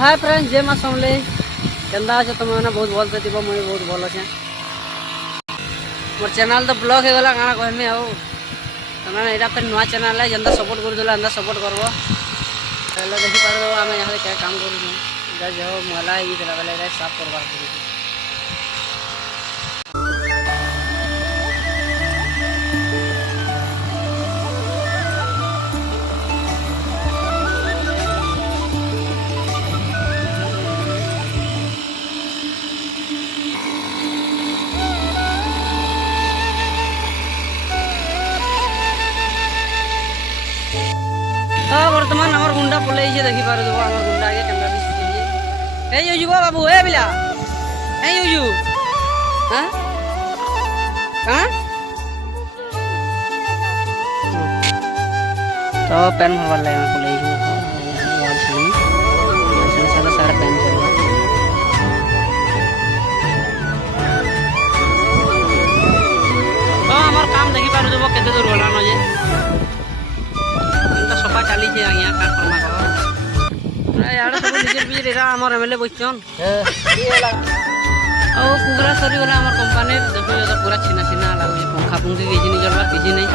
Hi friends जय माँ समले केंदा अच्छे तुम मैंने बहुत भल से थी मुझे बहुत भल अच्छे मोर चैनल तो ब्लॉग है गला गाना कहमी आओ तुमने यहाँ तो नुआ चैनल है जंदा सपोर्ट कर दिला अंदा सपोर्ट करबो पहले देखि पार दो आमे यहाँ क्या काम करू जो मला ये दिला वाला साफ करवार पड़ी बर्तमान आम गुंडा पलि देखी पार दो आम गुंडा आगे कैमरा ए युजु बाबू ए बिला ए युजु हाँ कहाँ तो पेन भरवार लगे पलि सारा सारा पेन चल तो आम काम देखी पार जो के दूर गलान जे सफा चली आज्ञा काटमा यार सब निजे बिजे रेरा हमर एमएलए बचन ओ कुगरा सरी वाला हमर कंपनी देखो जो पूरा छिना छिना लागो पंखा पंखी के जिनी जलवा किछि नहीं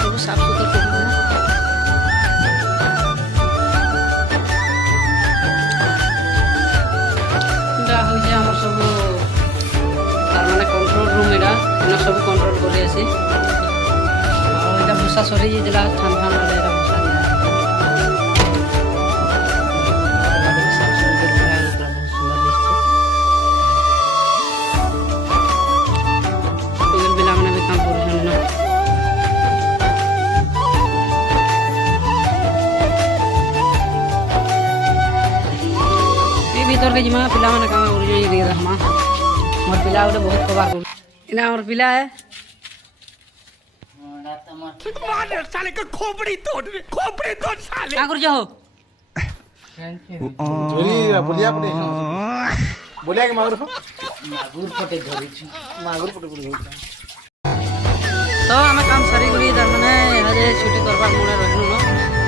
सब साफ सुथरा कर दा हो जे हमर सब तार माने कंट्रोल रूम एरा ना सब कंट्रोल करे आसी और एटा भूसा सरी जे दिला थान थान वाला एरा भूसा भीतर के जिमा पिला माने काम कर जे रे रहमा मोर पिला उडे बहुत कबार कर इना मोर पिला है मार साले का खोपड़ी तोड़ साले का कर जो बोलिया के मागुर पटे धरी मागुर पटे बोली तो हमें काम सरी गली दर माने हजे छुट्टी करबा मोने रहनु न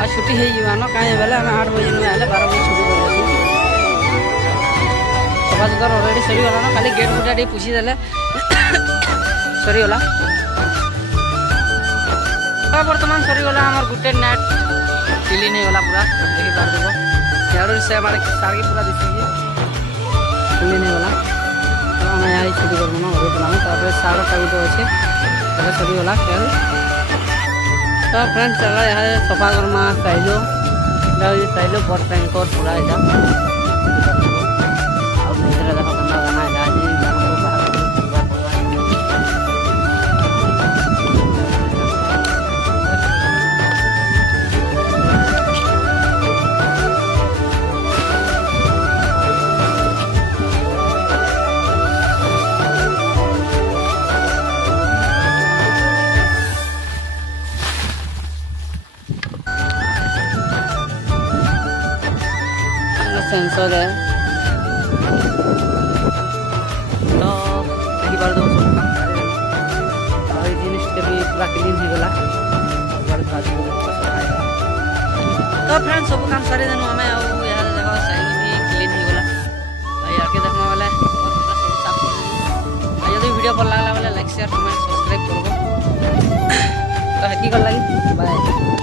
आ छुट्टी हे जीवानो काहे बेला हम 8 बजे में आले 12 बजे छुट्टी कर सफा सुतर ऑलरेडी सरी वाला ना खाली गेट गुटा पूछी देले सरी वाला तो वर्तमान सरी वाला हमर गुटे नेट क्लीन हे वाला पूरा देखि पार देबो यार से हमारे सारगे पूरा दिसी क्लीन हे वाला तो हम यही छुट्टी करबो ना और प्लान तापर सारा टाइम तो আছে তাহলে সরি वाला खेल तो फ्रेंड्स चला यहाँ सफा Karma silo Dai silo but tanker पूरा इधर सेंसर है तो देखी बार दो सब काम और जिनिस के भी पूरा क्लीन हो गला तो फ्रेंड्स सब काम सारे दिन हमें आओ यार देखो साइड भी क्लीन हो गला भाई आके देखने वाला और पूरा सब साफ कर देना यदि वीडियो भल लागला वाला लाइक शेयर कमेंट सब्सक्राइब करबो तो हैकी कर लागी बाय।